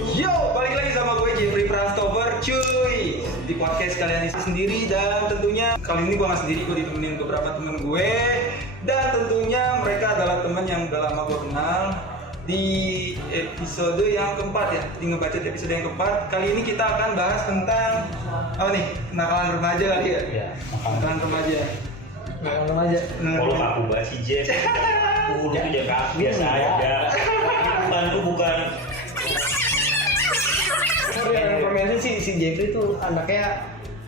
Yo, balik lagi sama gue Jeffrey Prastover, cuy. Di podcast kalian isi sendiri dan tentunya kali ini gue nggak sendiri, gue ditemenin beberapa temen gue. Dan tentunya mereka adalah temen yang udah lama gue kenal. Di episode yang keempat ya, di ngebacot episode yang keempat. Kali ini kita akan bahas tentang apa nih? Kenakalan remaja kali ya? Iya, Kenakalan remaja. Nakalan remaja. Kalau aku bahas si Jeff, itu jaga biasa aja. Bukan. Sorry, yang informasi si Jeffrey itu anaknya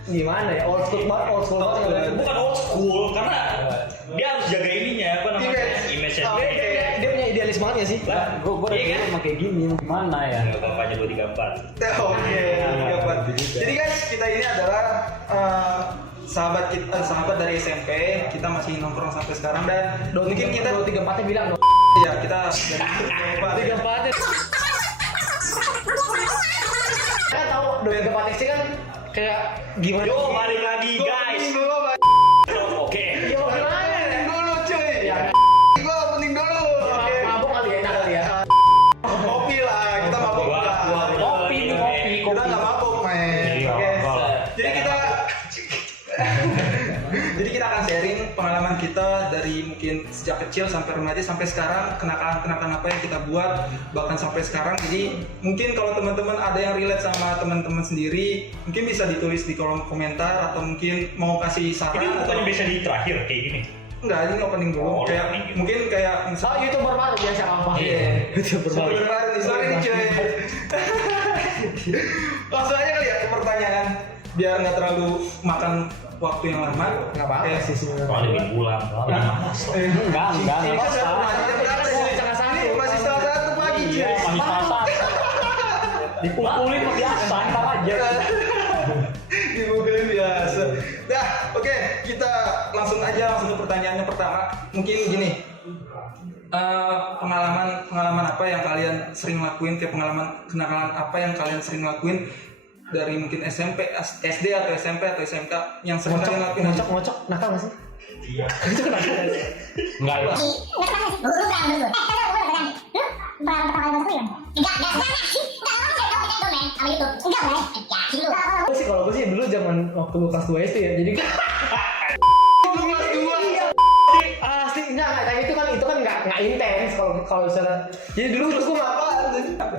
gimana ya? Old school banget. Bukan old school, karena dia harus jaga ininya, apa namanya? Image-nya Dia punya idealis banget ya sih? Gue Iya kan? emang kayak gini, gimana ya? Bapaknya 234. Oke, dapat. Jadi guys, kita ini adalah sahabat dari SMP. Kita masih nongkrong sampai sekarang dan mungkin kita 234-nya bilang dong. ya kita dari 234-nya. Kan tahu 234 sih kan kayak gimana? Yo, balik lagi guys. Oke. Yo, gimana? dulu cuy. Ya, Gua opening dulu. Oke. mabuk kali ya, enak kali ya. Kopi lah, kita mabuk Gua- lah. gua- Kopi. Kita nggak mabuk, men. Iya, Oke. enggak. Jadi kita Jadi kita akan sharing pengalaman kita dari mungkin sejak kecil sampai remaja sampai sekarang, kenakalan apa yang kita buat bahkan sampai sekarang. Jadi mungkin kalau teman-teman ada yang relate sama teman-teman sendiri, mungkin bisa ditulis di kolom komentar atau mungkin mau kasih Ini saran bukannya biasa di terakhir kayak gini. enggak, ini opening dulu. Oh, Kayak opening. mungkin kayak Oh, YouTuber baru biasa apa? Iya. YouTuber baru. Sebentar nih, sorry nih cuy. Langsung aja kali ya ke pertanyaan biar nggak terlalu makan waktu yang lama. Nggak apa-apa sih sebenarnya. Soalnya di bulan. Enggak. Ini kan apa-apa. setengah satu. Ini masih setengah satu pagi cuy. Iya, masih puasa. Dipukulin mah biasa, ntar aja. Dibukulin biasa. Dah, oke, kita langsung ke pertanyaannya pertama. Mungkin gini. Pengalaman apa yang kalian sering lakuin, kayak kenakalan apa yang kalian sering lakuin dari mungkin SMP, SD atau SMP atau SMK yang sering kalian lakuin aja? Ngocok, nakal nggak sih? Iya. Itu kenapa? Enggak ya. Kalau gue sih dulu zaman waktu gue kelas 2 SD ya, jadi Lu kelas 2. asli enggak kayak itu kan nggak intens kalau misalnya. Jadi dulu tuh gue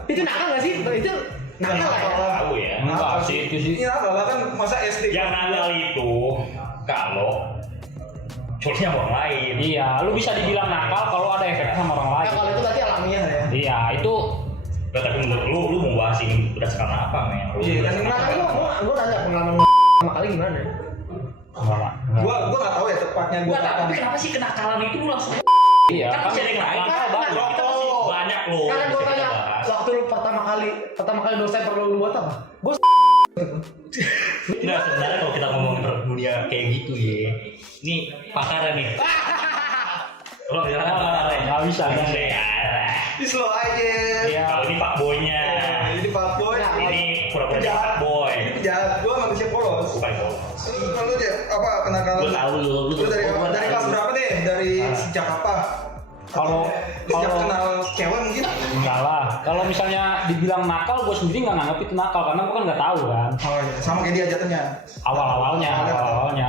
itu nakal nggak sih? Itu nakal lah ya. Tahu ya. Enggak sih itu sih. Ini apa lah kan masa SD? Yang nakal itu kalau culnya orang lain. Iya, lu bisa dibilang nakal kalau ada efek sama orang Nah, lain. kalau itu berarti alamiah ya. Iya, itu Nah, tapi menurut lu mau bahas ini berdasarkan apa, men? Iya, kan Nah, tapi gue nanya pengalaman pertama kali gimana? enggak. Gua nggak tahu ya tepatnya gua Enggak, tapi kapan. kenapa sih kenakalan itu lu langsung Iya, kan masih ada yang lain? nakal banget. Kita masih banyak loh. Karena gue bisa tanya kita bahas. waktu lu pertama kali dosen perlu lu buat apa? Gue Nah, sebenarnya kalau kita ngomong dunia kayak gitu ya, ini pakarnya nih. Lo bilang pakarnya. Nggak bisa. Ya. Di slow aja. Iya. Kalau ini Pak Boynya, Ini Pak Boy. Nah, ini pura-pura jadi Pak Boy. Ini jahat. Gua manusia polos. Bukan Boy. Kalau lu apa kenakalan? Gue tahu lu Dari kelas berapa deh? Dari sejak apa? Kalau Sejak kenal cewek mungkin? enggak lah. Kalau misalnya dibilang nakal, gue sendiri nggak nganggap itu nakal karena gue kan nggak tahu kan. Oh iya, sama kayak dia jatuhnya. Awal-awalnya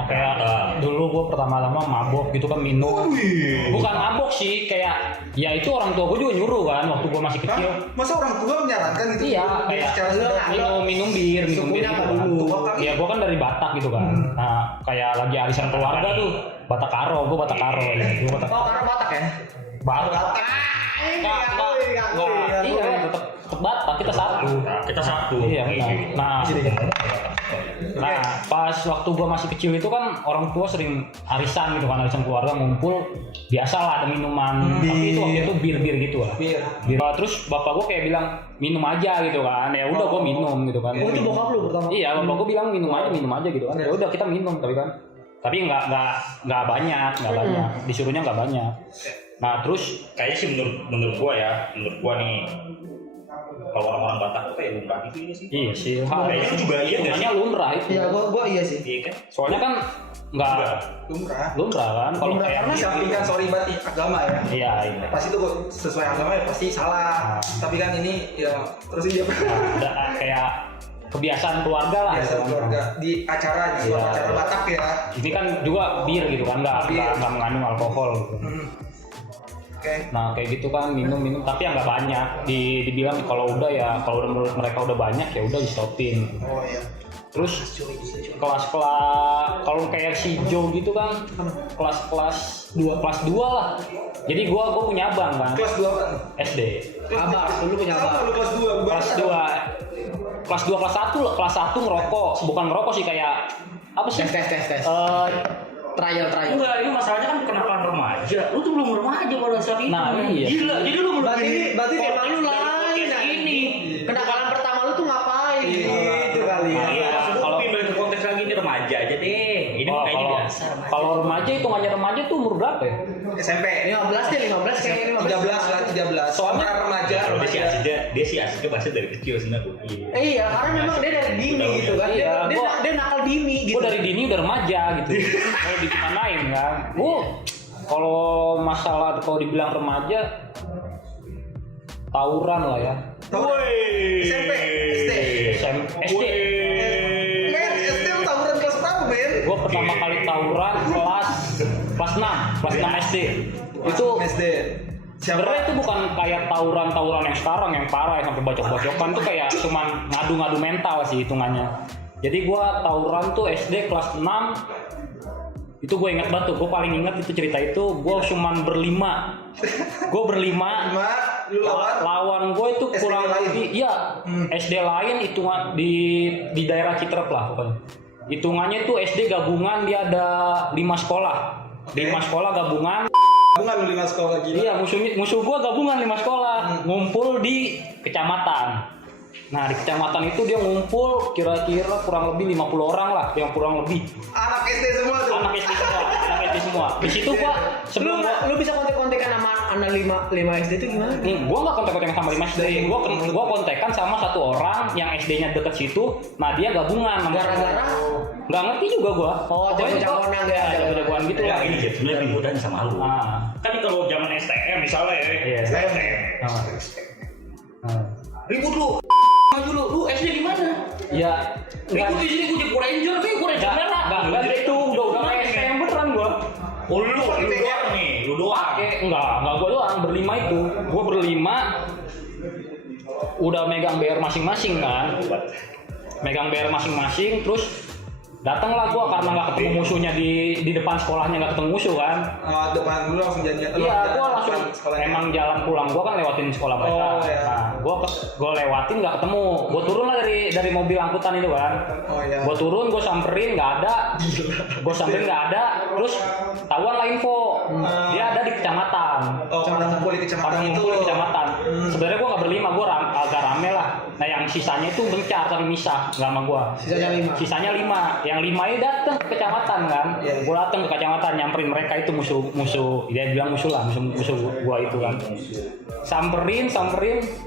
kayak dulu gue pertama-tama mabok gitu kan, minum. Bukan mabok sih, kayak ya itu orang tua gue juga nyuruh kan waktu gue masih kecil. Hah? Masa orang tua menyarankan itu? Iya, kayak secara sadar. minum bir Sukunya gitu apa kan. dulu? Ya gue kan dari Batak gitu kan. Nah, kayak lagi arisan keluarga tuh, Batak Karo, gue Batak Karo ya. Gue Batak oh karena Batak ya? Batak. Iya, tetap Batak, kita satu. Kita satu. Iya, enggak. Nah, pas waktu gua masih kecil itu kan orang tua sering arisan gitu kan, arisan keluarga ngumpul, biasalah ada minuman. Tapi itu waktu itu bir gitu lah. Bir. Terus bapak gua kayak bilang minum aja gitu kan. Ya udah gua minum gitu kan. Oh itu bokap lu pertama? Iya, bapak gua bilang minum aja gitu kan. Ya udah kita minum tapi kan. Tapi nggak banyak. Disuruhnya nggak banyak. Nah, terus Kayaknya sih menurut gua nih kalau orang-orang Batak tuh kayak lumrah gitu ini sih. iya sih. Kayaknya lu juga iya nggak sih? Semuanya lumrah itu. Iya, gua iya sih. Iya kan? Soalnya kan nggak lumrah kan kalau Lumrah, kayak karena Tapi kan sorry berarti agama ya. iya. Pasti itu sesuai agama ya pasti salah. Tapi kan ini ya terus dia Ada kayak kebiasaan keluarga lah biasa gitu kan. keluarga di acara di suatu Iya. acara Batak ya. Ini kan juga bir gitu kan nggak mengandung alkohol gitu. Oke. Nah kayak gitu kan minum tapi yang nggak banyak. Dibilang kalau udah ya kalau menurut mereka udah banyak ya udah di stopin. Oh iya. Terus kelas kalau kayak si Joe gitu kan kelas 2 lah. Jadi gua punya abang kan Kelas 2 kan? SD. Abang, lu punya Sama abang. lu kelas 2. Kelas 2 kelas 1 ngerokok, bukan ngerokok sih kayak apa sih? Tes. Eh, Trial. Enggak, ini masalahnya kan kenakalan remaja. Lu tuh belum remaja pada saat itu. Nah, iya. Gila, jadi lu Berarti tema lu podcast lain. ini. Kenakalan pertama lu tuh ngapain? Iya. Gitu kali ya. Iya, kalau- kalau pindah ke konteks lagi ini remaja aja deh. Ini Oh, kayaknya kalau biasa remaja. kalau remaja hitungannya remaja tuh umur berapa ya? SMP. 15 kayaknya 15. 13 lah 13. Soalnya- Antara remaja. Kalau dia sih asiknya pasti dari kecil sebenarnya. Iya, karena memang dia dari dini gitu kan. Iya, Dia nakal dini gitu. Gue dari dini udah remaja gitu. Kalau dikemanain kan? Kalau masalah kalau dibilang remaja tawuran lah ya. SMP, SD. SD. Men, SD lu tawuran kelas berapa, men? Gue pertama kali tawuran kelas 6 SD. Itu SD. sebenarnya itu bukan kayak tawuran yang sekarang yang parah yang sampai bacok-bacokan tuh kayak cuman ngadu-ngadu mental sih hitungannya. Jadi gua tawuran tuh SD kelas 6. Itu gue ingat banget tuh, gue paling ingat itu cerita itu gue cuman berlima. Gue berlima. Lu Lawan gue itu SD kurang lain? lebih, iya SD lain hitungan di daerah Citerep lah pokoknya. Hitungannya itu SD gabungan dia ada 5 sekolah. 5 sekolah gabungan. Bunga lu 5 sekolah gila. Iya musuh gua gabungan 5 sekolah ngumpul di kecamatan. Nah di kecamatan itu dia ngumpul kira-kira kurang lebih 50 orang lah yang kurang lebih. Anak SD semua tuh. Anak SD semua. Di situ gua sebelum Lu bisa kontek-kontekan sama anak 5 SD itu gimana? gua nggak kontak-kontakan sama 5 SD. Gua kontekan sama satu orang yang SD-nya deket situ. Nah dia gabungan sama Gara-gara? nggak ngerti juga gua. Oh, jago-jagoan ya. jago-jagoan gitu Ya lah. ini jadi sebenarnya lebih mudah sama lu. Nah, Kan kalau zaman STM misalnya ya. Iya. STM. nah. Ribut lu. Maju lu SD di mana? Ya Ribut di sini gue jadi Ranger nih, gue Ranger merah. Enggak gitu, udah kayak STM beneran gua. Oh lu doang nih, lu doang. Enggak gua doang, berlima itu. Gua berlima udah megang BR masing-masing kan. Megang BR masing-masing terus datanglah gua karena nggak ketemu musuhnya di depan sekolahnya nggak ketemu musuh kan. Oh, depan dulu langsung janjian. Iya, gua langsung emang jalan pulang gua kan lewatin sekolah mereka. Oh, iya. Nah, gua lewatin nggak ketemu. Gua turun lah dari mobil angkutan itu kan. Oh iya. Gua turun, gua samperin nggak ada. Gua samperin nggak ada. Terus tahuan lah info. Dia ada di kecamatan. Oh, pada ngumpul di Pada kecamatan itu. ngumpul di kecamatan. Sebenarnya gua nggak berlima, gua agak rame lah. Nah yang sisanya itu bencar tapi misah nggak sama gua. Sisanya 5. Yang 5 ini datang ke kecamatan kan. Iya. Gua datang ke kecamatan nyamperin mereka itu musuh. Dia bilang musuh lah, musuh gua itu kan. Samperin,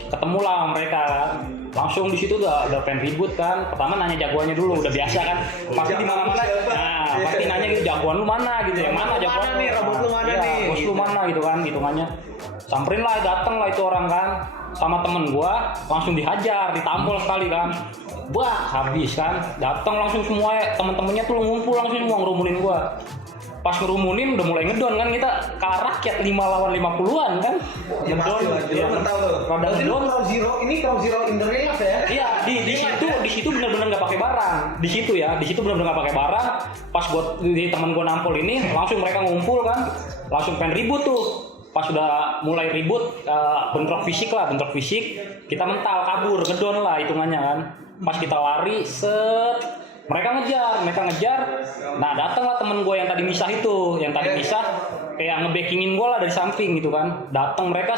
ketemu lah sama mereka kan. Langsung di situ udah pengen ribut kan. Pertama nanya jagoannya dulu, udah biasa kan. Pasti di mana-mana. Nah, pasti nanya gitu jagoan lu mana gitu. Yang mana jagoan Mana nih, robot lu mana Iya, nih? bos lu mana gitu kan hitungannya. Samperin lah, dateng lah itu orang kan. Sama temen gua langsung dihajar, ditampol sekali kan. Wah, habis kan. Datang langsung semua temen-temennya tuh ngumpul langsung semua ngerumunin gua. Pas ngerumunin udah mulai ngedon kan kita kalah rakyat 5 lawan 50-an kan. Ya, pasti lah, Iya, lu tahu tuh. rada Berarti lu ngedon. from zero in the real life ya? Iya, di situ benar-benar nggak pakai barang. Di situ benar-benar nggak pakai barang. Pas buat di teman gua nampol ini, langsung mereka ngumpul kan, langsung pengen ribut tuh. Pas sudah mulai ribut, bentrok fisik, kita mental kabur, ngedon lah hitungannya kan. Pas kita lari, mereka ngejar. Nah datanglah temen gue yang tadi misah itu, kayak ngebackingin gue lah dari samping gitu kan. Datang mereka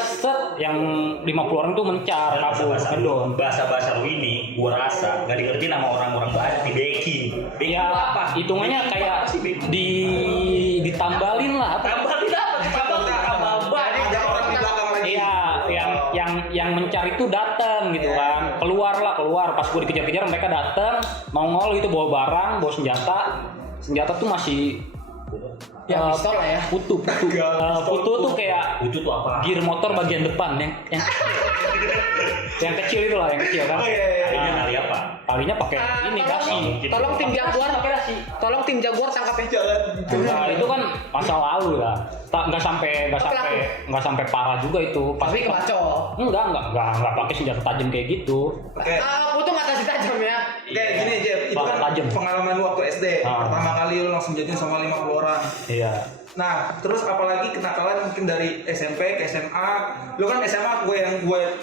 yang 50 orang tuh mencar, kabur, ngedon. Bahasa lu ini, gua rasa nggak dikerti sama orang-orang banyak di backing. Backing Ya, itu apa? hitungannya kayak ditambalin lah. Tambahin apa? Tambal ban. Ada orang di belakang lagi. Iya, yang mencari itu datang gitu kan. Keluar. Pas gue dikejar-kejar mereka datang, nongol gitu bawa barang, bawa senjata. senjata tuh masih Ya, pistol lah ya. Putu tuh kayak Putu tuh apa? gear motor bagian depan yang kecil itu lah, yang kecil kan. Oh iya. Talinya tali apa? Talinya pakai ini dasi. Tolong tim Jaguar pakai dasi. Tolong tim Jaguar tangkap ya. Nah, itu kan masa lalu lah. Nggak sampai parah juga itu. Tapi kebacok. Enggak pakai senjata tajam kayak gitu. Oke. Aku tuh nggak kasih tajam ya. Kayak gini aja, itu kan Tajam. pengalaman lu waktu SD. Pertama kali lu langsung jadian sama 50 orang. Iya. Nah, terus apalagi kenakalan mungkin dari SMP ke SMA. Lu kan SMA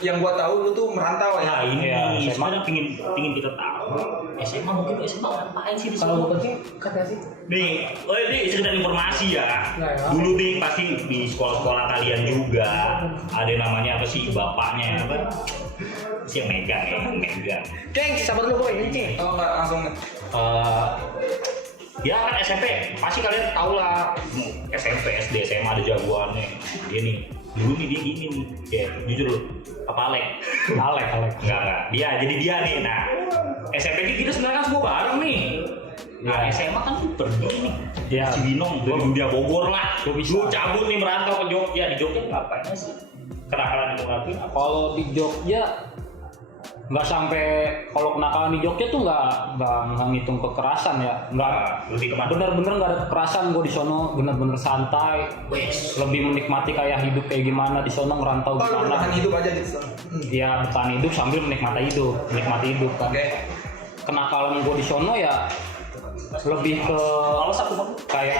yang gua tahu lu tuh merantau Nah ya. ini Iya, sebenarnya pingin kita tahu SMA mungkin SMA ngapain sih di Kalau sana? bukan sih, kata sih. Nih, ini sekedar informasi ya. Nah, ya. Dulu nih pasti di sekolah-sekolah kalian juga ada yang namanya apa sih bapaknya apa? Si yang megang. Geng, sabar dulu boy, ini. Oh enggak langsung. Ya kan SMP pasti kalian tahu lah SMP, SD, SMA ada jagoannya. Dia nih dulu nih dia gini nih, kayak jujur lu apa Alek? Enggak. Jadi dia nih. Nah SMP kita sebenarnya kan semua bareng nih. Nah SMA kan tuh pergi nih. Ya. Cibinong dari dunia Bogor lah. Gua bisa. Lu cabut nih merantau ke Jogja. Di Jogja ngapain sih? Kenakalan itu ngapain? Kalau di Jogja nggak sampai, kalau kenakalan di Jogja tuh nggak ngitung kekerasan ya, nggak. Lebih kemana? Bener-bener nggak ada kekerasan. Gue di sono bener-bener santai, lebih menikmati kayak hidup kayak gimana di sono, ngerantau Oh, lu bertahan gimana. hidup aja gitu. Ya bertahan hidup sambil menikmati hidup kan. Oke. Kenakalan gue di sono ya lebih ke kayak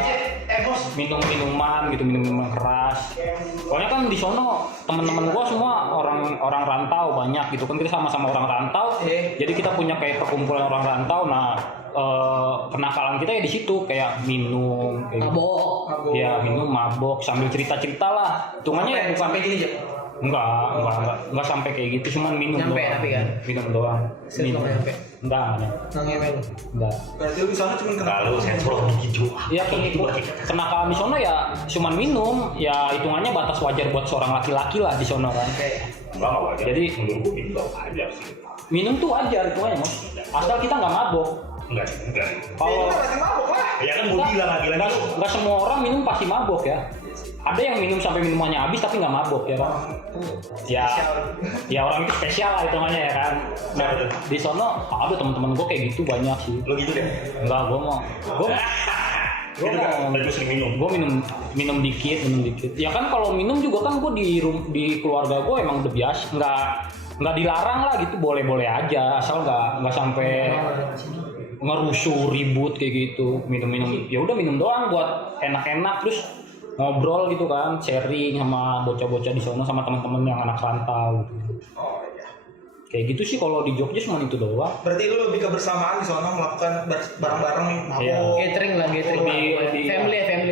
minum-minuman gitu, minum-minuman keras. Soalnya kan di sono teman-teman gua semua orang rantau banyak gitu kan, kita sama-sama orang rantau. Jadi kita punya kayak perkumpulan orang rantau. Nah, kenakalan kita ya di situ kayak minum, kayak gitu. Mabok. Ya minum, mabok sambil cerita-cerita lah. Hitungannya ya bukan Sampai gini aja. enggak sampai kayak gitu, cuman minum Nyampe doang. tapi kan? Minum doang. Serius nggak nyampe? Enggak. Enggak. Berarti lu di sana cuma kena. Lalu sensor gitu. Iya, kenakalan di sono ya cuman minum, ya hitungannya batas wajar buat seorang laki-laki lah di sono kan. Enggak wajar. Jadi menurut gua itu wajar sih. minum tuh wajar hitungannya, Mas. Asal kita nggak mabok. Enggak. Kalau Masih mabuk lah. Ya kan gua bilang lagi-lagi. nggak semua orang minum pasti mabok ya. Ada yang minum sampai minumannya habis tapi nggak mabok ya kan. Ya orang itu spesial lah hitungannya ya kan. Nah, di sono ada teman-teman gue kayak gitu banyak sih. Lo gitu deh. Enggak, gue Itu kan tadi sering minum. gue minum dikit. Ya kan kalau minum juga kan gue di keluarga gue emang udah biasa, nggak dilarang lah gitu, boleh aja asal nggak sampai ngerusuh ribut kayak gitu. Minum ya udah minum doang buat enak-enak, terus ngobrol gitu kan, sharing sama bocah-bocah di sana, sama teman-teman yang anak rantau gitu. Oh iya. Kayak gitu sih kalau di Jogja cuma itu doang. Berarti lu lebih kebersamaan di sana melakukan bareng-bareng mabuk. Iya. Gathering. Lebih-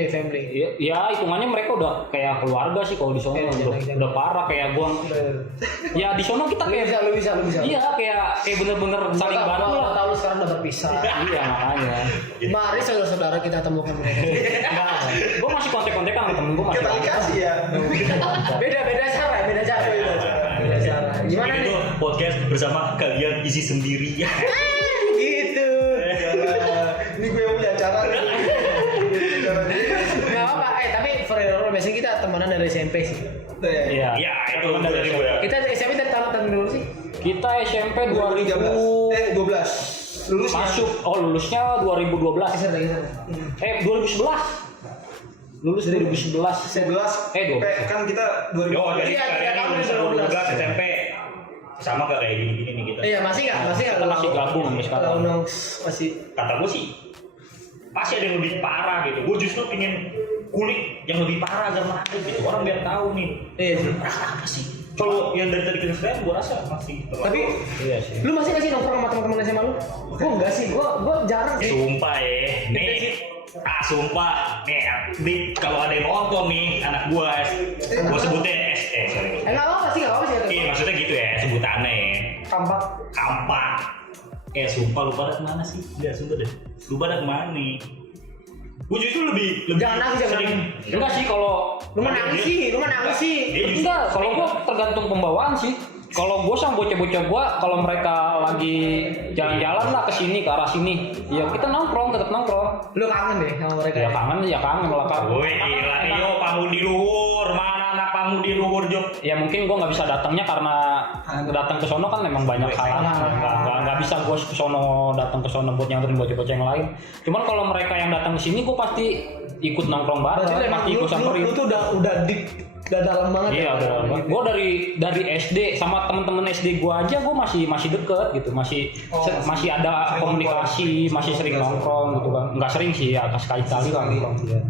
Family. Ya hitungannya mereka udah kayak keluarga sih kalau di sono. Udah parah kayak gua. Ya di sono kita kayak Lu bisa. iya kayak bener-bener saling bantu lah. Tahu lu sekarang udah berpisah. Iya makanya. Mari saudara-saudara kita temukan mereka. Gue masih kontek-kontekan sama temen gue masih. Kita dikasih ya. Beda cara. Gimana Ini nih? tuh podcast bersama kalian isi sendiri. Gitu. Ini gue yang punya acara nih. Nggak apa-apa. Tapi for real, biasanya kita temenan dari SMP sih. Tuh ya. Iya. Ya itu dari gue ya. Kita SMP dari tahun dulu sih. Kita SMP 2013. 12. Lulus masuk. Oh lulusnya 2012. Geser. 2011. Lulus 2011. 11. 12. Kan kita 2000. Yo, jadi Iya, kalian tahun lulusan 2012. 2012 SMP sama gak kayak gini-gini nih kita? Iya, masih nggak Kita masih gabung sampai sekarang. Kalau masih Kata gue sih pasti ada yang lebih parah gitu. Gue justru pengen kulik yang lebih parah agar mati gitu. Orang biar tahu nih. iya sih. Rasa apa sih? Kalau yang dari tadi kita sekarang gue rasa masih terlalu. Tapi Iya sih. lu masih nggak sih nongkrong sama teman-teman SMA lu? Gua enggak sih, gua jarang sih. Sumpah ya, nih, sumpah, nih, kalau ada yang nonton nih, anak gua sebutnya sorry. Nggak apa sih. Iya, maksudnya gitu ya, sebutannya Kampak. kampak. Sumpah lu pada kemana sih? Enggak, sumpah deh. Lu pada kemana nih? Gua justru lebih Jangan nangis, jangan sering. nangis. Enggak sih kalau Lu mah nangis sih. Dia justru enggak, kalau gua tergantung pembawaan sih. Kalau gue sama bocah-bocah gue, kalau mereka lagi jalan-jalan lah ke sini, ke arah sini, ya kita nongkrong, tetap nongkrong. Lu kangen deh sama mereka. Ya kangen malah kan. Woi, gila nih yo Pangudi luhur. Mana anak Pangudi luhur, Jok? Ya mungkin gue nggak bisa datangnya karena datang ke sono kan memang banyak halangan. Nggak bisa gue ke sono datang ke sono buat nyamperin bocah-bocah yang lain. Cuman kalau mereka yang datang ke sini, gue pasti ikut nongkrong bareng, pasti ikut samperin. Lu tuh udah deep. Udah dalam banget. Iya, udah dalam banget. Gue dari SD sama temen-temen SD gue aja gue masih deket gitu, masih ada komunikasi, masih sering nongkrong gitu kan. Nggak sering sih ya, sekali-kali lah nongkrong sih ya.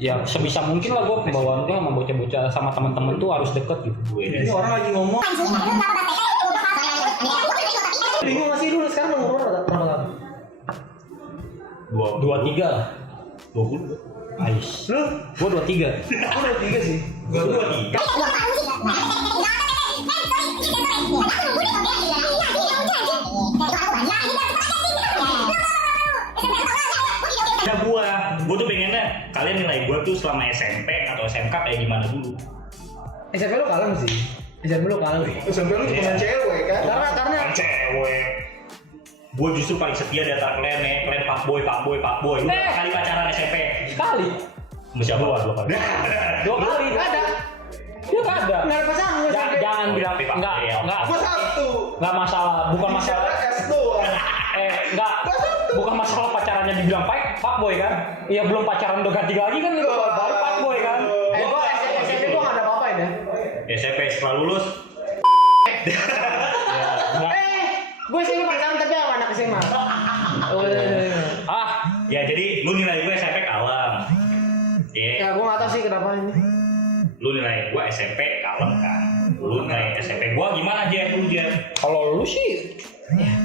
Ya sebisa mungkin lah gue pembawaannya sama bocah-bocah sama temen-temen tuh harus deket gitu. Ini orang lagi ngomong. Bingung nggak sih lu sekarang umur berapa tahun? 23 lah. 20. Ais. Lu? Gue 23. Aku udah 3 sih. Gua 23. Ya gua tuh pengennya kalian nilai gua tuh selama SMP atau SMK kayak gimana dulu. SMP lu kalem sih. SMP lu kalem. SMP lu cuma cewek kan? Karena Kan cewek. Gua justru paling setia di antara kalian pak boy. Lu berapa kali pacaran SMP? Sekali. Sama siapa? 2 kali. 2 kali. nggak ada. Dia nggak ada. Nggak ada pasangan. Jangan bilang enggak. Gua 1. Nggak masalah, bukan masalah. S doang. Enggak. Bukan masalah pacarannya dibilang pak boy kan? Iya belum pacaran udah ganti lagi kan itu baru pak boy kan? Gua SMP gua nggak ada apa-apain ya. SMP setelah lulus. Gue sih pacaran tapi sama anak SMA. Ya jadi lu nilai gue SMP kalem. Ya gue nggak tahu sih kenapa ini. Lu nilai gue SMP kalem kan. Lu nilai SMP gue gimana aja lu dia? Kalau lu sih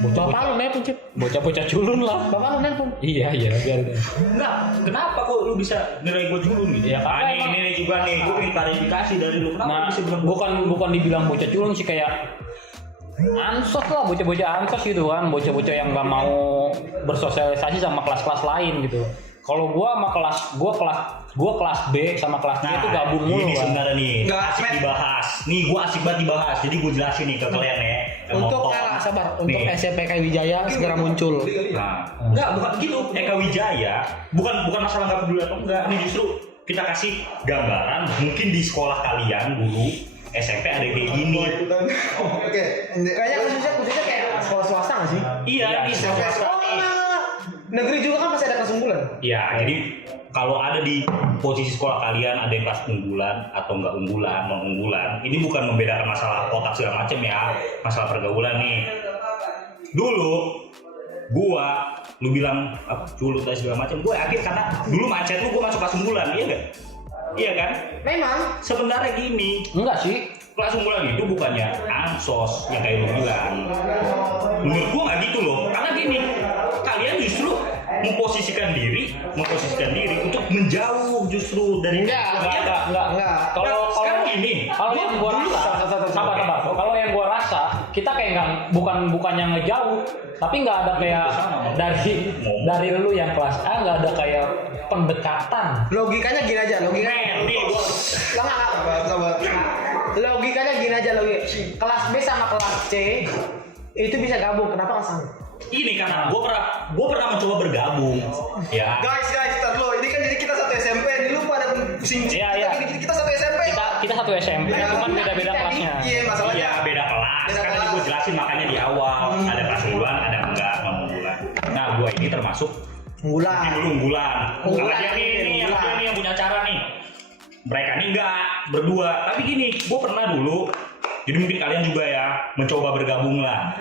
Bapak lu nelpon Cip. bocah-bocah culun lah. Bapak lu nelpon. Iya biar. Enggak, kenapa kok lu bisa nilai gue culun gitu? Ya, karena emang- ini juga nih, gue pengen klarifikasi dari lu. Kenapa lu Nah, bisa bilang bukan dibilang bocah culun sih, kayak ansos lah, bocah-bocah ansos gitu kan, bocah-bocah yang nggak mau bersosialisasi sama kelas-kelas lain gitu. Kalau gua kelas B sama kelas C itu gabung mulu ini kan. sebenarnya nih, Nggak, asik Matt. dibahas. Nih gua asik banget dibahas. Jadi gua jelasin nih ke kalian ya. yang Untuk nonton. sabar, untuk Nih. SMPK Wijaya segera muncul. Nah, enggak bukan gitu. Eka Wijaya bukan masalah nggak peduli atau enggak. Ini justru kita kasih gambaran mungkin di sekolah kalian dulu SMP ada kayak gini. Oke. Kayaknya khususnya kayak sekolah swasta nggak sih? Iya, di sekolah Oh, enggak. Negeri juga kan pasti ada kelas unggulan. Iya, jadi kalau ada di posisi sekolah kalian ada yang kelas unggulan atau enggak unggulan, non unggulan, ini bukan membedakan masalah otak segala macam ya, masalah pergaulan nih. Dulu gua, lu bilang apa culut dan segala macam, gua yakin karena dulu macet lu gua masuk kelas unggulan, iya enggak? Iya kan? Memang. Sebenarnya gini, Enggak sih. kelas unggulan itu bukannya ansos yang kayak lu bilang. Menurut gua nggak gitu loh, karena gini, kalian justru memposisikan diri untuk menjauh justru dari Enggak. Kalau sekarang gini, yang gua rasa, sabar. Kalau yang gua rasa, kita kayak nggak bukannya ngejauh, tapi nggak ada kayak dari lu yang kelas A nggak ada kayak pendekatan. Logikanya gini aja, nih gua Sabar. Logikanya gini aja kelas B sama kelas C itu bisa gabung, kenapa nggak sanggup? ini karena gua pernah mencoba bergabung, ya. Guys, tar lo. Ini kan jadi kita satu SMP. Ini lu pada pusing. Iya. Kita satu SMP. Kita satu SMP, Ya, cuman beda-beda kelasnya. Iya, masalahnya. Iya beda kelas. Beda Kan tadi kelas. gue jelasin makanya di awal ada kelas unggulan, ada enggak non unggulan. Nah gue ini termasuk Unggulan. dulu unggulan. Kalau Unggulan. dia nih yang Unggulan. yang punya acara nih. Mereka nih enggak berdua. Tapi gini, gue pernah dulu. Jadi mungkin kalian juga ya mencoba bergabung lah.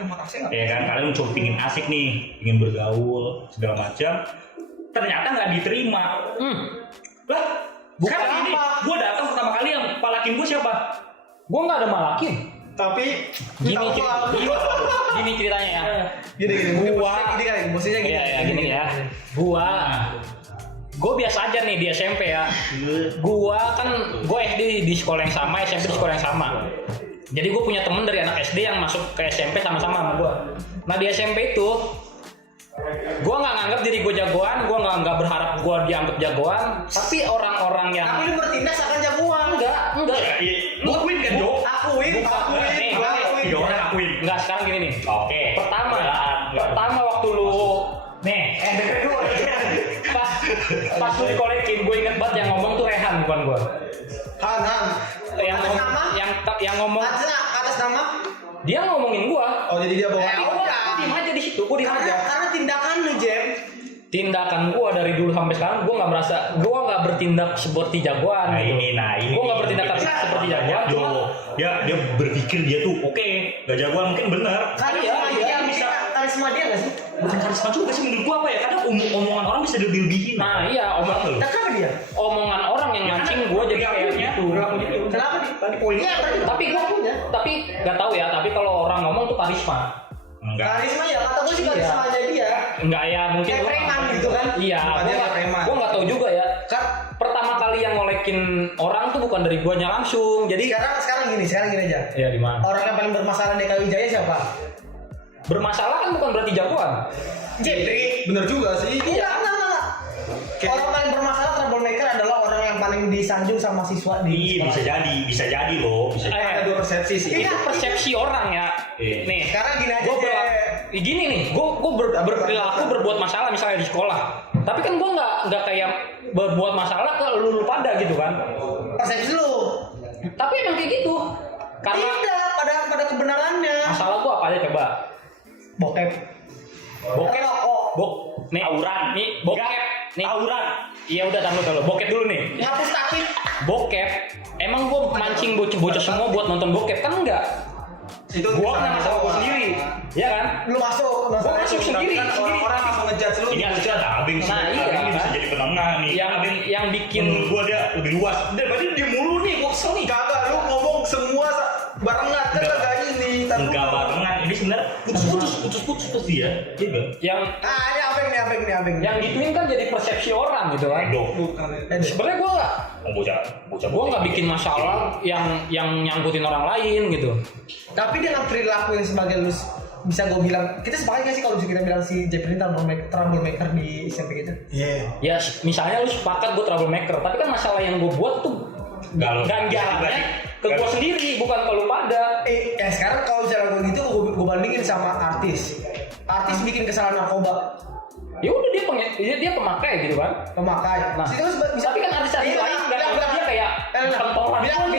Ya kan kalian mencoba pingin asik nih, pingin bergaul segala macam. Ternyata nggak diterima. Lah, Bukan sekarang gini, apa? gue datang pertama kali yang palakin gue siapa? Gua nggak ada malakin. Tapi Gini ceritanya ya. Gini. Gua- Gini kan, maksudnya gini. Iya gini ya. Gua biasa aja nih di SMP ya. Gua SD di sekolah yang sama, SMP di sekolah yang sama. Jadi gue punya temen dari anak SD yang masuk ke SMP sama-sama sama gue. Nah di SMP itu, gue nggak nganggap diri gue jagoan, gue nggak berharap gue dianggap jagoan. Tapi orang-orang yang Tapi lu bertindak seakan jagoan. enggak. Lu akuin kan, Jo? Akuin. Nih, 3 orang akuin. Enggak, sekarang gini nih. Oke. Pertama waktu lu nih, dengerin dulu. pas lu dikolekin, gue inget banget yang ngomong tuh Rehan bukan gue. Han. Yang Atas nama? yang ngomong Atas nama? dia ngomongin gue. Oh jadi dia bawa. Gue diem aja di situ, gue diem aja. Karena tindakan lu, Jem. Tindakan gue dari dulu sampai sekarang gue nggak merasa, gue nggak bertindak seperti jagoan. Nah gitu. ini. Gue nggak bertindak seperti jagoan. Cuma Dia berpikir dia tuh oke, gak jagoan mungkin benar. Karisma dia nggak sih? Bukan karisma juga sih menurut gua apa ya? Kadang omongan orang bisa dilebih-lebihin. nah iya Kenapa dia? omongan orang yang ngancing gue jadi kayak gitu. Kenapa dia? Tadi poinnya. Iya, berarti Tapi gue punya. Tapi nggak tahu ya. Tapi kalau orang ngomong tuh karisma. Enggak. karisma ya, kata gue sih karisma aja dia. Enggak ya mungkin. Kayak preman gitu kan? Iya. Bukannya kayak preman. Gue nggak tahu juga ya. Kan pertama kali yang ngolekin orang tuh bukan dari guanya langsung. Jadi. Sekarang gini aja. Ya di mana? Orang yang paling bermasalah DKI Wijaya siapa? Bermasalah kan bukan berarti jagoan. Jepri. Bener juga sih. Enggak. Orang paling bermasalah troublemaker adalah orang yang paling disanjung sama siswa di Iya, bisa jadi loh. Ada dua persepsi sih. Itu persepsi orang ya. Nih. Sekarang gini aja Gue deh. gini nih, gue berperilaku berbuat masalah misalnya di sekolah. Tapi kan gue nggak kayak berbuat masalah ke lu pada gitu kan. Persepsi lu. Tapi emang kayak gitu. Karena Tidak, pada kebenarannya. masalah gue apa aja coba? Bokep. Nih Tawuran. nih bokep. Nih Tawuran. iya udah taruh dulu. Bokep dulu nih. Ngapus takut. Bokep. Emang gue mancing bocah semua buat nonton bokep kan enggak? Itu Gue kena masalah gue sendiri, ya kan? Lu masuk Gue masuk sendiri. Orang langsung ngejudge lu. Ini harusnya Abeng sih. Nah, iya, Abeng ini bisa kan? jadi penengah nih. Yang bikin Menurut gua dia lebih luas. Daripada dia mulu nih, gua kesel nih. Kagak lu ngomong semua barengan kan Enggak. kagak ini. Enggak barengan. Ini sebenarnya putus dia. Iya enggak? yang Ini abeng. yang gituin kan jadi persepsi orang gitu kan. Edo. Bukan. Sebenarnya gue Bocah. gue nggak bikin masalah yang nyangkutin orang lain gitu. Tapi dengan perilaku yang sebagai lu bisa gue bilang, kita sepakat nggak sih kalau bisa kita bilang si Jepri troublemaker di SMP kita? Iya. Ya misalnya lu sepakat gue troublemaker, tapi kan masalah yang gue buat tuh ganjarannya ke gue sendiri bukan ke lu pada. Ya sekarang kalau misalnya gue gitu, gue bandingin sama artis. Artis bikin kesalahan narkoba, Ya udah dia pemakai gitu kan. pemakai. Nah, Situ bisa tapi kan artis-artis lain dia kayak pentolan. bilang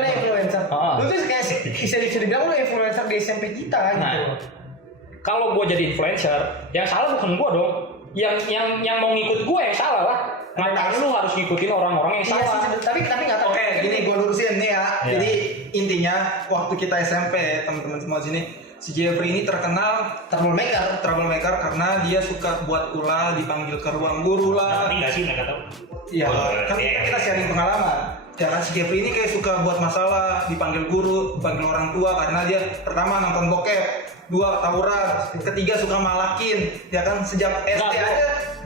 dia influencer. Ah. Lu tuh kayak bisa dibilang lu influencer di SMP kita gitu. Nah, kalau gue jadi influencer, yang salah bukan gue dong. Yang mau ngikut gue yang salah lah. Ngapain lu harus ngikutin orang-orang yang Iya salah? sih, tapi nggak tahu. Oke, gini gue lurusin nih ya. Iya. Jadi intinya waktu kita SMP, teman-teman semua sini, si Jeffrey ini terkenal troublemaker karena dia suka buat ulah, dipanggil ke ruang guru lah. Ngerti nggak sih mereka tahu? Iya, kan kita sharing pengalaman. Ya kan si Jeffrey ini kayak suka buat masalah, dipanggil guru, dipanggil orang tua karena dia pertama nonton bokep, 2 tawuran, ketiga suka malakin, ya kan sejak SD Nah, aja.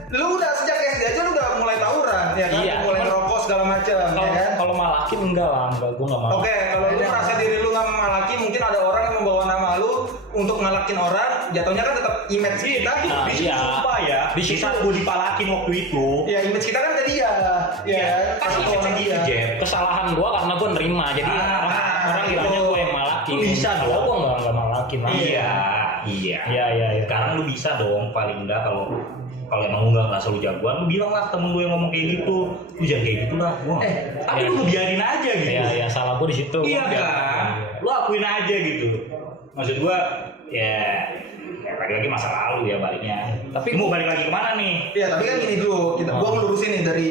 Lu udah sejak SD aja lu udah mulai tawuran, ya kan? Iya, Mulai cuman- ngerokok segala macam, ya kan? Kalau malakin enggak lah, gue nggak mau. Oke, kalau lu merasa diri lu nggak malaki, mungkin ada orang yang membawa nama lu untuk ngalakin orang, jatuhnya kan tetap image kita. Nah, Di situ iya. sumpah ya. Di Di situ- saat gua dipalakin waktu itu. Ya image kita kan ke dia, ya. Kan Satu image orang gitu, dia. Jeb. Kesalahan gue karena gue nerima, jadi orang bilangnya gue yang malakin. Bisa dong. Gue nggak malakin. Iya. Iya. Karena lu bisa dong paling enggak kalau emang lu nggak ngerasa lu jagoan, lu bilang lah temen lu yang ngomong kayak gitu, lu jangan kayak gitu lah, gua. Tapi Iya. lu biarin aja gitu. Iya, salah gue di situ. Iya kan, lu akuin aja gitu. Maksud gua, ya lagi masa lalu ya baliknya. Tapi mau balik lagi kemana nih? Iya, tapi kan gini dulu, gua ngelurusin nih dari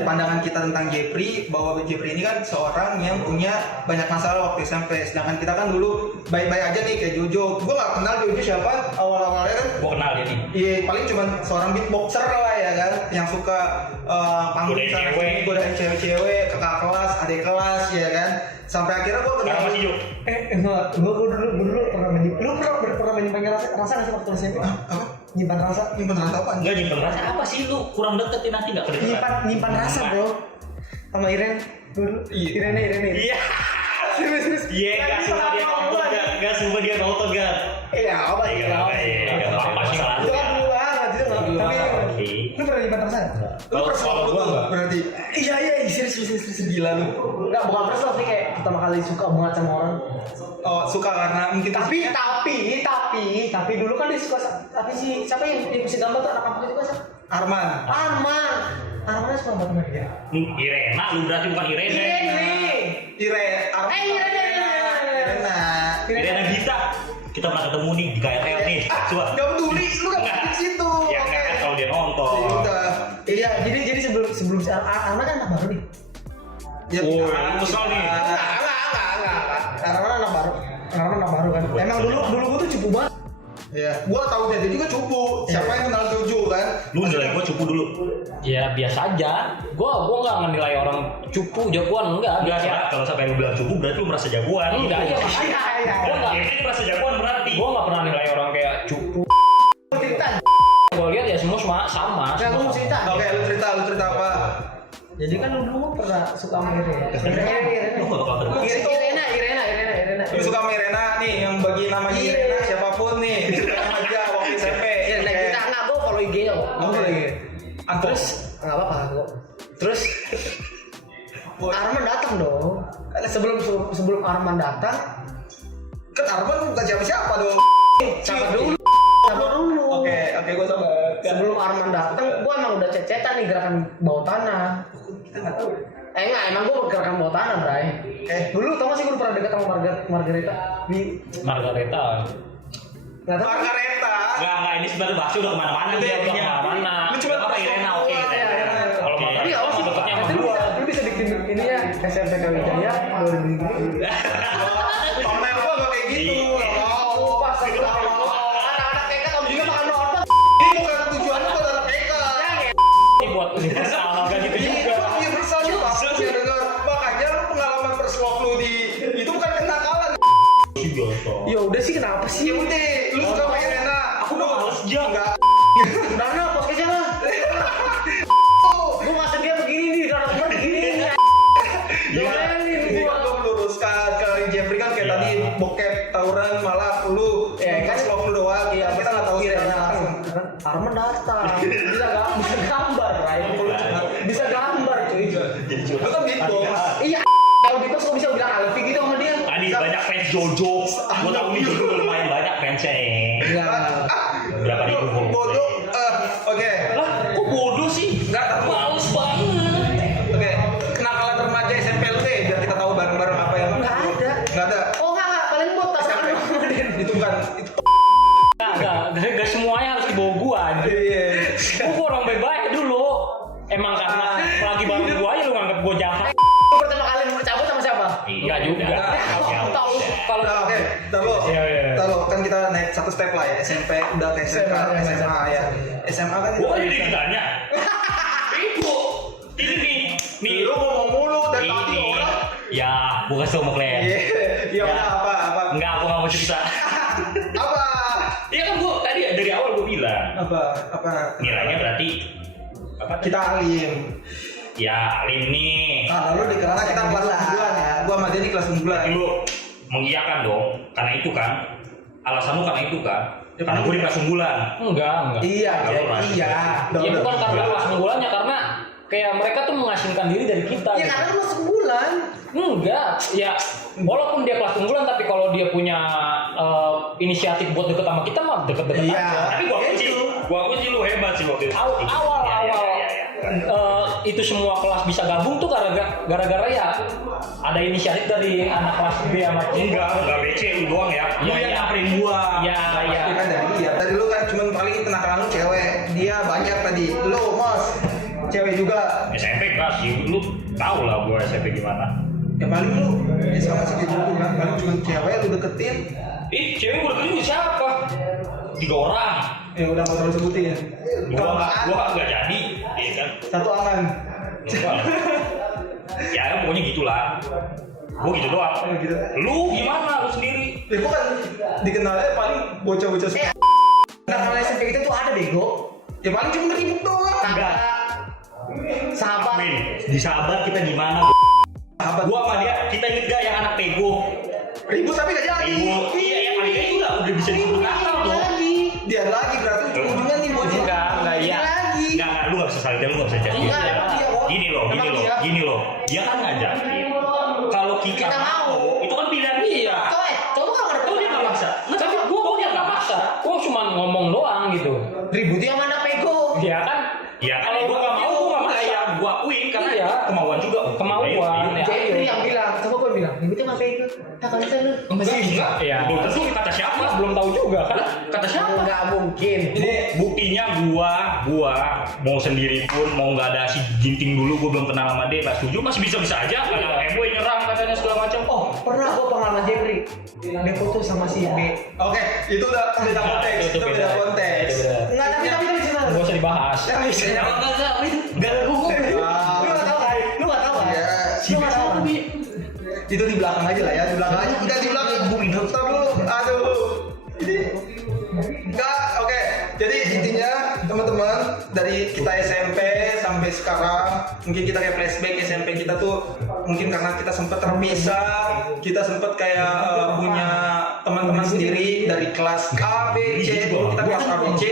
pandangan kita tentang Jeffrey, bahwa Jeffrey ini kan seorang yang punya banyak masalah waktu SMP. Sedangkan kita kan dulu baik-baik aja nih kayak Jojo. Gua nggak kenal Jojo siapa awal-awalnya kan. Gua kenal dia nih. Iya, paling cuma seorang beatboxer lah ya kan, yang suka panggung Godain sana cewek. sini, godain cewek-cewek, kakak kelas, adik kelas ya kan. Sampai akhirnya gua kenal. Sekarang masih Jo. Gue dulu pernah pernah menyimpan rasa nggak sih waktu SMP? Apa? Nyimpan rasa? Nyimpen rasa apa? Enggak nyimpen rasa apa sih lu? Kurang deketin nanti enggak kedeketan. Nyimpan rasa bro. Sama Iren dulu. Iya. Irene. Iya. Serius. Iya, enggak sumpah dia nonton enggak sumpah dia nonton enggak. Iya, apa? Iya, enggak apa-apa sih. Itu kan dulu banget, itu Lu pernah di Matrasan? Lu first love lu tuh berarti. Iya serius gila lu. Enggak bukan first love sih kayak pertama kali suka banget sama orang. Oh, suka karena mungkin Tapi dulu kan dia suka tapi si siapa yang bisa gambar tuh anak kampung itu kan? Arman Arman suka banget sama dia. Irena, lu berarti bukan Irene. Irena Gita. Kita pernah ketemu nih di KRL nih. Coba. Gak peduli, lu gak peduli situ. Ya enggak kan kalau dia nonton. Iya, jadi sebelum Arman kan anak baru nih. Ya, kesel nih. Arman anak baru kan. Emang dulu gua tuh cupu banget. Iya, gua tahu dia juga cupu. Siapa yang kenal Jojo kan? Lu nilai gua cupu dulu. Ya biasa aja. Gua nggak menilai orang cupu jagoan enggak. Enggak, Biasa. kalau sampai lu bilang cupu berarti lu merasa jagoan. Enggak, iya. Gua enggak. Ini merasa jagoan berarti. Gua nggak pernah nilai orang kayak cupu. Cerita. Gua lihat ya semua sama. Enggak lu cerita. Oke, lu cerita apa? Jadi kan lu dulu pernah suka sama Irena. Lu gak bakal terima. Irena. Lu suka sama Irena nih, yang bagi namanya Irena siapapun nih. Suka sama dia waktu SMP. Irena kita enggak gua follow IG-nya kok. Apa lagi? Terus enggak apa-apa kok. Terus Arman datang dong. Sebelum Arman datang, Kan Arman bukan siapa dong. sabar dulu. Oke, gua sabar. Sebelum Arman datang, gua emang udah cecetan nih gerakan bawah tanah. Kita nggak tahu. Enggak, emang gua gerakan bawah tanah, Bray. Dulu tau gak sih gua pernah dekat sama Margareta di Margareta. nggak tahu. Margareta. Enggak, ini sebenarnya bahasnya udah kemana-mana Udah, dia udah iya. kemana-mana. Lu cuma apa Irena oke gitu ya. Kalau Tapi Margareta awal sih deketnya sama lu gua. lu bisa bikin ini ya SMP Kawijaya 2000 gini. Tomel gua gak kayak gitu. Oh, pas anak-anak TK kamu juga makan nonton. Ini bukan tujuan lu buat anak PK. Ini buat universal enggak gitu Ini juga. universal nih Pak. Ya dengar. Makanya lu pengalaman first love lu di itu bukan kenakalan. Ya udah sih kenapa sih? Ya udah, lu suka sama Irena. Aku mah males jam. Enggak. Udah nah, podcast lah. Gua masa dia begini nih, udah nomor begini nih. Ini kan gua meluruskan ke Jeffrey kan kayak tadi bokep tawuran malah lu Ya, kan first love lu doang. Iya, Kita nggak tahu Irena Irena langsung. Arman datang. Bisa gambar, right? Bisa gambar cuy. Lu kan beatbox. Iya, kalau beatbox kok bisa bilang Alfi gitu sama dia? Tadi banyak fans Jojo. Gua tahu nih Jojo lumayan banyak fansnya. Iya. Berapa ribu Bodoh. Oke. Lah, kok bodoh sih? Enggak tahu. Males banget. Oke. Kenakalan remaja SMP lu deh biar kita tahu bareng-bareng apa yang Nggak ada. Enggak ada. Oh enggak, paling botas kan. Itu bukan itu. Enggak semuanya harus dibawa gua anjir. Iya. Gua orang baik-baik dulu. Emang karena lagi bareng gua aja lu nganggap gua jahat. Lu pertama kali cabut sama siapa? Enggak juga. Aku tahu kalau Nah, oke, taruh. Iya. Taruh kan kita naik satu step lah ya. SMP udah ke SMK, SMA ya. SMA kan Gua jadi ditanya. Ibu, ini nih. lu ngomong mulu dari tadi Ini. orang. Ya, gua kasih tau sama Claire. Iya, udah apa? Enggak, aku nggak mau cerita. Apa? Iya kan gua tadi dari awal gua bilang. Apa? Nilainya berarti apa? Kita alim. Ya, alim nih. Nah, lalu di karena kita kelas unggulan ya. Gua sama dia di kelas unggulan. Tapi lu mengiyakan dong, karena itu kan. Alasanmu karena itu kan. Karena gua di kelas unggulan. Enggak. Iya, iya. Ya bukan karena kelas unggulannya, karena kayak mereka tuh mengasingkan diri dari kita. ya gitu. karena lu masuk bulan. Enggak, ya walaupun dia kelas unggulan tapi kalau dia punya inisiatif buat deket sama kita mah deket-deket Iya. aja. Tapi gua kunci lu hebat sih waktu itu. Awal Iya. itu semua kelas bisa gabung tuh gara-gara ya ada inisiatif dari anak kelas B sama C. Enggak BC lu doang ya. Lu Iya, yang iya. nyamperin gua. Iya. Pasti kan dari dia. Dari lu kan cuman paling kenakalan lu cewek. Dia banyak tadi. Lu, Mos. Cewek juga. SMP kelas sih, lu tau lah gua SMP gimana. Ya paling lu sama si dulu kan. Paling cuma cewek lu deketin. Cewek gua deketin siapa? 3 orang. Ya udah nggak terlalu sebutin. Gua nggak jadi, iya kan? Satu angan. Ya pokoknya gitulah. Gua gitu doang. Gitu. Lu gimana? Lu sendiri? Ya gua kan dikenalnya paling bocah-bocah suka. Nah, kalau SMP kita tuh ada bego. Ya paling cuma ribut doang. Enggak. Sahabat. Min, di sahabat kita gimana? Sahabat. Gua sama dia, kita inget gak yang anak pego? Ribut tapi gak jadi. Iya, yang paling itu lah udah bisa disebut nakal dong. Lagi. Dia lagi berarti ujung-ujungnya nih bocah. Enggak usah saling lu nggak usah jadi. Enggak, emang dia kok. Emang dia. Gini loh. Dia kan ngajakin. Kalau kita mau, itu kan pilihan dia. Coba kan ngerti. Tuh dia nggak maksa. Tapi gue nggak maksa. Gue cuma ngomong doang gitu. Ributnya sama anak pego. Ya kan. Ya kan gue nggak mau, gue nggak maksa. Gue akuin karena Iya. kemauan juga. Kemauan. Ya. Jadi yang bilang, coba gue bilang, ributnya sama pego. Tak kali lu. Enggak. Iya. Belum tentu kata siapa. Belum tahu juga kan. Kata siapa? Enggak mungkin. Ini buktinya gua mau sendiri pun mau nggak ada si Ginting dulu, gua belum kenal sama dia, nggak setuju, masih bisa aja kayak boy nyerang katanya segala macam. Oh, pernah gue pengalaman Jeffrey. Dia foto sama si B. Oke, itu udah beda konteks. itu Itu beda konteks. Enggak, tapi cerita. Gak usah dibahas. Ya, enggak hukum. Lu enggak tahu kan? Lu enggak tahu kan? Ya, Lu enggak tahu kan? itu di belakang aja lah ya, di belakang aja. Udah di belakang. Stop dulu. Aduh. Ini enggak, oke. Jadi intinya teman-teman dari kita SMP sampai sekarang, mungkin kita kayak flashback SMP kita tuh mungkin karena kita sempat terpisah, kita sempat kayak punya teman-teman sendiri dari kelas A, B, C, dulu kita kelas A, B, C,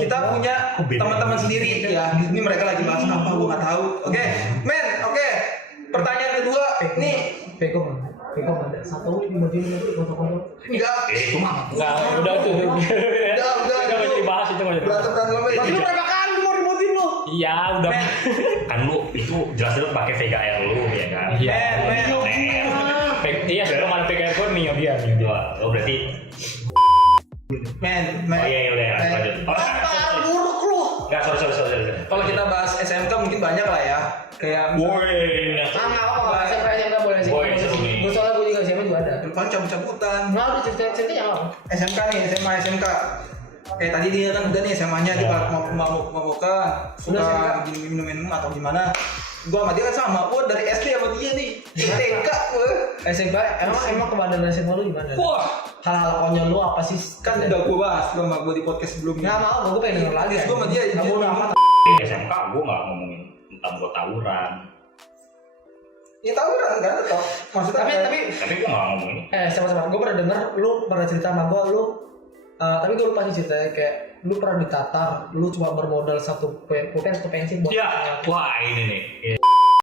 kita punya teman-teman sendiri ya. Ini mereka lagi bahas apa, gua nggak tahu. Oke, men, oke. Pertanyaan kedua, nih Pego mana? Satu di baju ini foto-foto. enggak, Itu mah Enggak, udah tuh. udah, Enggak usah dibahas itu enggak usah dibahas. berantem. Tapi lu berapa kali mau ributin lu? Iya, udah. kan lu itu jelas-jelas pakai Vega Air lu ya kan. Iya. Men. Iya, sebelum ada PKR Mio dia. Oh berarti Men, oh iya udah ya, lanjut. Oh, Bapak buruk lu. enggak, sorry. kalau kita bahas SMK mungkin banyak lah ya, kayak Boy. Enggak apa-apa, SMP boleh sih. Boy, seru nih. Gue soalnya gue juga SMP juga ada. depan cabut-cabutan. Enggak ada cerita yang apa? SMK nih, SMA SMK. Tadi dia kan udah nih SMA-nya dia mabuk-mabukan, suka minum-minum atau gimana. Gua sama dia kan sama, gua dari SD sama dia nih. TK gua. SMP emang kebadan SMA lu gimana? Wah, Hal-hal konyol lu apa sih? kan udah gua bahas sama gua di podcast sebelumnya. Enggak mau, gue pengen denger lagi. Gua sama dia, Kamu dia udah minum. amat. SMK gua nggak ngomongin tentang gua tawuran. Ya tahu kan tetap. Maksudnya Tapi gua nggak ngomongin. Sama-sama. Gue pernah denger lu pernah cerita sama gue, lu tapi gue lupa sih ceritanya, kayak lu pernah ditatar, lu cuma bermodal satu pensi buat Ya, wah ini nih.